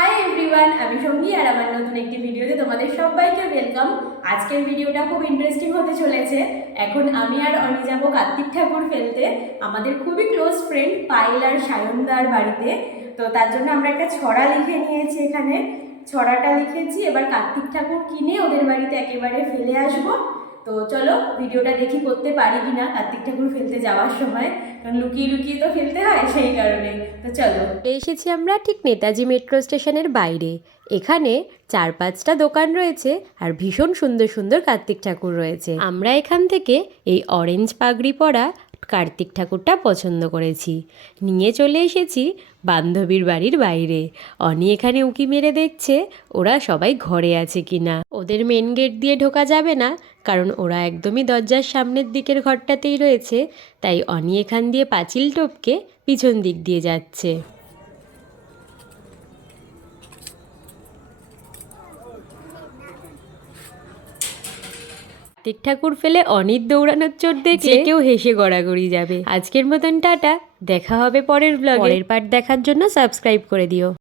Hi everyone, আমি সঙ্গী আর আমার নতুন একটি ভিডিওতে তোমাদের সবাইকে ওয়েলকাম। আজকের ভিডিওটা খুব ইন্টারেস্টিং হতে চলেছে। এখন আমি আর অনি যাব কার্তিক ঠাকুর ফেলতে, আমাদের খুবই ক্লোজ ফ্রেন্ড পায়েল আর সায়নদার বাড়িতে। তো তার জন্য আমরা একটা ছড়া লিখে নিয়েছি, এখানে ছড়াটা লিখেছি। এবার কার্তিক ঠাকুর কিনে ওদের বাড়িতে একেবারে ফেলে আসবো। তো চলো ভিডিওটা দেখি করতে পারি কিনা কার্তিক ঠাকুর ফেলতে যাওয়ার সময়, কারণ লুকিয়ে লুকিয়ে তো ফেলতে হয়, সেই কারণে। তো চলো। এসেছি আমরা ঠিক নেতাজি মেট্রো স্টেশনের বাইরে। এখানে 4-5টা দোকান রয়েছে আর ভীষণ সুন্দর সুন্দর কার্তিক ঠাকুর রয়েছে। আমরা এখান থেকে এই অরেঞ্জ পাগড়ি পরা কার্তিক ঠাকুরটা পছন্দ করেছি, নিয়ে চলে এসেছি বান্ধবীর বাড়ির বাইরে। অনি এখানে উঁকি মেরে দেখছে ওরা সবাই ঘরে আছে কিনা। ওদের মেন গেট দিয়ে ঢোকা যাবে না, কারণ ওরা একদমই দরজার সামনের দিকের ঘরটাতেই রয়েছে। তাই অনি এখান দিয়ে পাঁচিল টপকে পিছন দিক দিয়ে যাচ্ছে। কার্তিক ঠাকুর ফেলে অনির দৌড়ানোর চোট দেখলে কেউ হেসে গড়াগড়ি যাবে। আজকের মতন টাটা, দেখা হবে পরের ব্লগে। পরের পার্ট দেখার জন্য সাবস্ক্রাইব করে দিও।